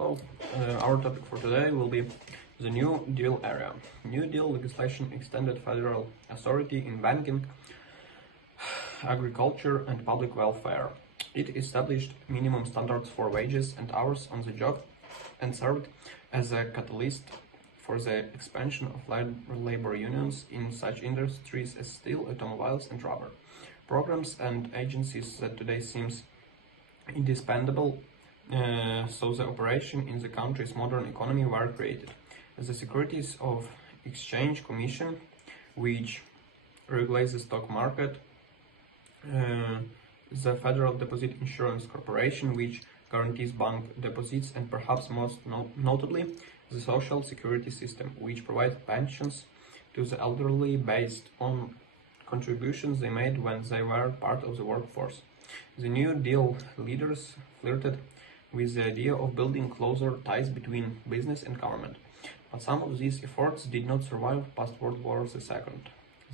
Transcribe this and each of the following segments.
Hello, our topic for today will be the New Deal era. New Deal legislation extended federal authority in banking, agriculture and public welfare. It established minimum standards for wages and hours on the job and served as a catalyst for the expansion of labor unions in such industries as steel, automobiles and rubber. Programs and agencies that today seems indispensable so the operation in the country's modern economy were created. The Securities of Exchange Commission, which regulates the stock market, the Federal Deposit Insurance Corporation, which guarantees bank deposits, and perhaps most notably, the Social Security System, which provides pensions to the elderly based on contributions they made when they were part of the workforce. The New Deal leaders flirted with the idea of building closer ties between business and government, but some of these efforts did not survive past World War II.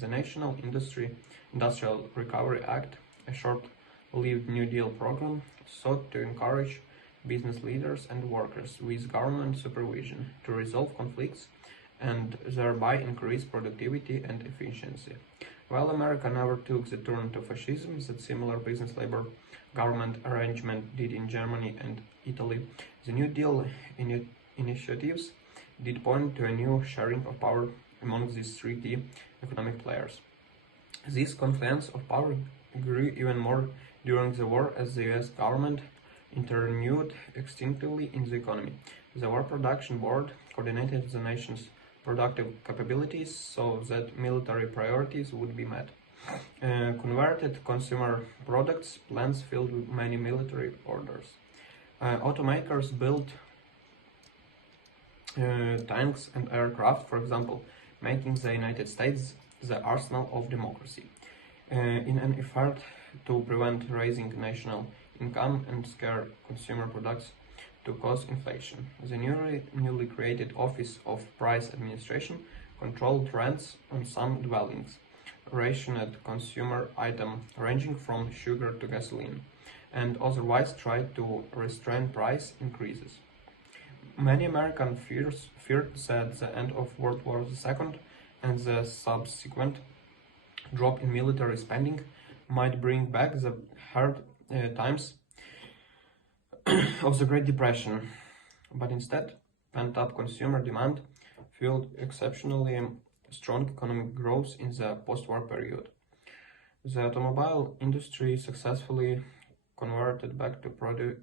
The National Industrial Recovery Act, a short-lived New Deal program, sought to encourage business leaders and workers with government supervision to resolve conflicts and thereby increase productivity and efficiency. While America never took the turn to fascism that similar business labor government arrangement did in Germany and Italy, the New Deal initiatives did point to a new sharing of power among these three key economic players. This confluence of power grew even more during the war as the US government intervened extensively in the economy. The War Production Board coordinated the nation's productive capabilities so that military priorities would be met. Converted consumer products plants filled with many military orders. Automakers built tanks and aircraft, for example, making the United States the arsenal of democracy. In an effort to prevent rising national income and scare consumer products to cause inflation, the newly created Office of Price Administration controlled rents on some dwellings, rationed consumer items ranging from sugar to gasoline, and otherwise tried to restrain price increases. Many Americans feared that the end of World War II and the subsequent drop in military spending might bring back the hard times of the Great Depression, but instead, pent-up consumer demand fueled exceptionally strong economic growth in the post-war period. The automobile industry successfully converted back to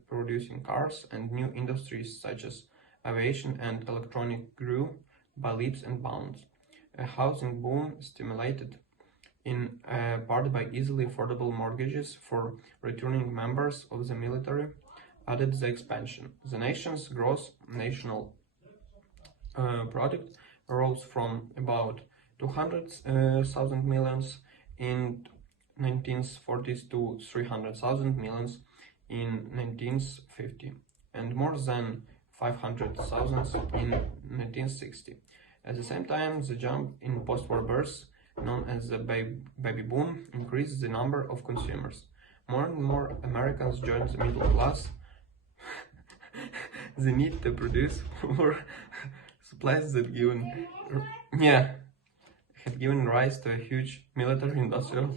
producing cars, and new industries such as aviation and electronic grew by leaps and bounds. A housing boom stimulated in part by easily affordable mortgages for returning members of the military added the expansion. The nation's gross national product rose from about 200,000 millions in 1940s to 300,000 millions in 1950 and more than 500,000 in 1960. At the same time, the jump in post-war births, known as the baby boom, increased the number of consumers. More and more Americans joined the middle class. The need to produce more supplies that had given rise to a huge military industrial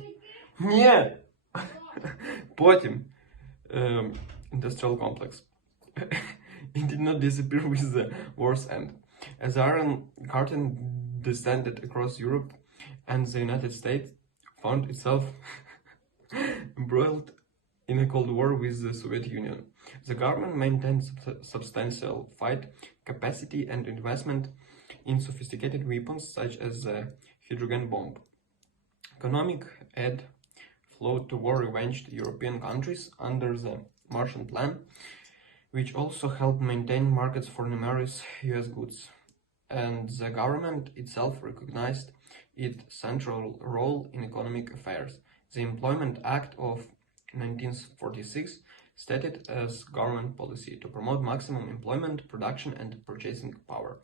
industrial complex. It did not disappear with the war's end. As the Iron Curtain descended across Europe and the United States found itself embroiled in a Cold War with the Soviet Union, the government maintained substantial fight capacity and investment in sophisticated weapons such as the hydrogen bomb. Economic aid flowed to war-ravaged European countries under the Marshall Plan, which also helped maintain markets for numerous US goods. And the government itself recognized its central role in economic affairs. The Employment Act of 1946 stated as government policy to promote maximum employment, production and purchasing power.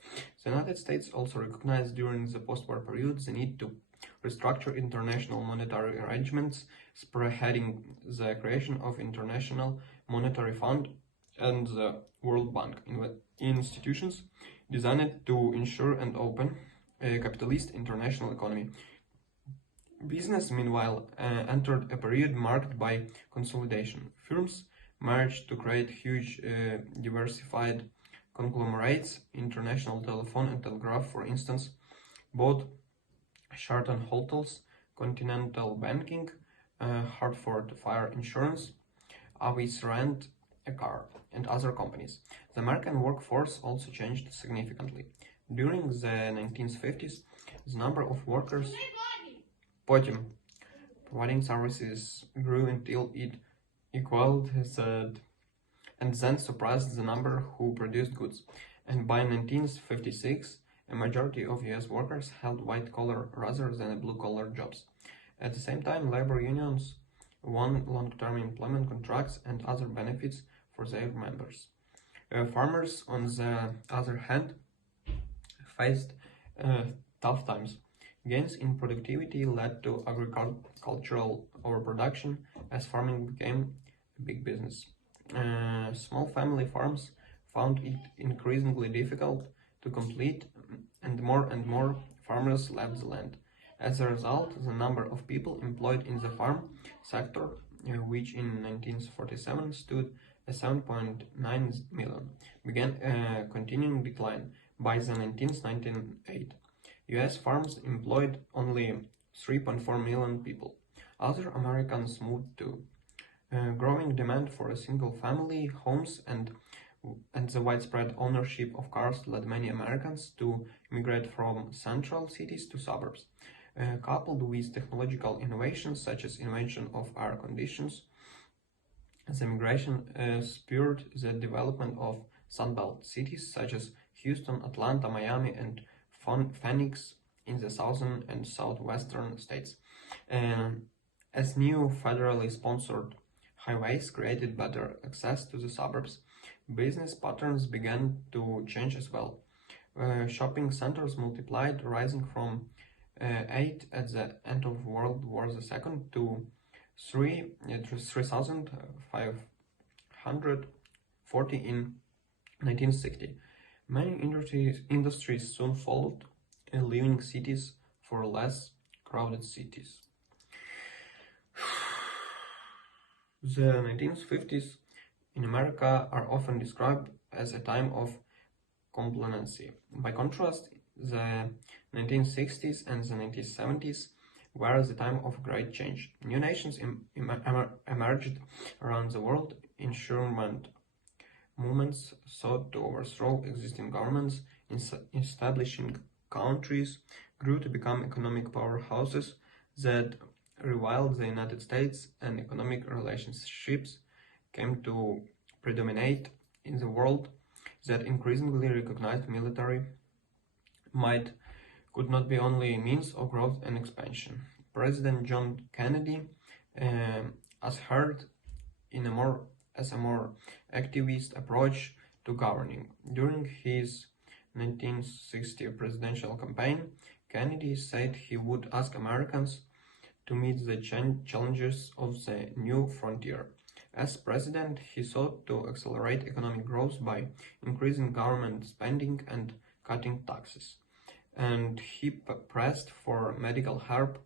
The United States also recognized during the post-war period the need to restructure international monetary arrangements, spearheading the creation of International Monetary Fund and the World Bank, institutions designed to ensure an open, capitalist international economy. Business, meanwhile, entered a period marked by consolidation. Firms merged to create huge, diversified conglomerates. International Telephone and Telegraph, for instance, bought Sheraton Hotels, Continental Banking, Hartford Fire Insurance, Avis Rent a Car, and other companies. The American workforce also changed significantly. During the 1950s, the number of workers providing services grew until it equaled the and then surpassed the number who produced goods. And by 1956, a majority of US workers held white-collar rather than blue-collar jobs. At the same time, labor unions won long-term employment contracts and other benefits for their members. Farmers, on the other hand, faced tough times. Gains in productivity led to agricultural overproduction as farming became a big business. Small family farms found it increasingly difficult to complete, and more farmers left the land. As a result, the number of people employed in the farm sector, which in 1947 stood at 7.9 million, began a continuing decline. By the 1998, US farms employed only 3.4 million people. Other Americans moved too. Growing demand for single-family homes and the widespread ownership of cars led many Americans to migrate from central cities to suburbs. Coupled with technological innovations such as invention of air conditions, the migration spurred the development of Sunbelt cities such as Houston, Atlanta, Miami, and Phoenix in the southern and southwestern states. As new federally sponsored highways created better access to the suburbs, business patterns began to change as well. Shopping centers multiplied, rising from 8 at the end of World War II to 3,540 in 1960. Many industries soon followed, leaving cities for less crowded cities. The 1950s in America are often described as a time of complacency. By contrast, the 1960s and the 1970s were the time of great change. New nations emerged around the world. Insurgent movements sought to overthrow existing governments. Establishing countries grew to become economic powerhouses that rivaled the United States, and economic relationships came to predominate in the world that increasingly recognized military might could not be only a means of growth and expansion. President John Kennedy, adhered as a more activist approach to governing. During his 1960 presidential campaign, Kennedy said he would ask Americans to meet the challenges of the new frontier. As president, he sought to accelerate economic growth by increasing government spending and cutting taxes. And he pressed for medical help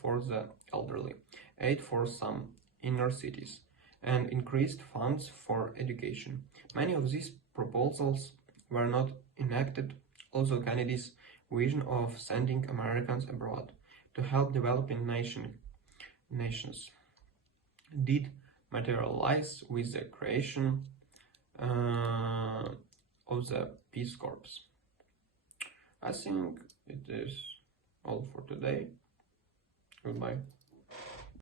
for the elderly, aid for some inner cities, and increased funds for education. Many of these proposals were not enacted, although Kennedy's vision of sending Americans abroad to help developing nations did materialize with the creation of the Peace Corps. I think it is all for today. Goodbye.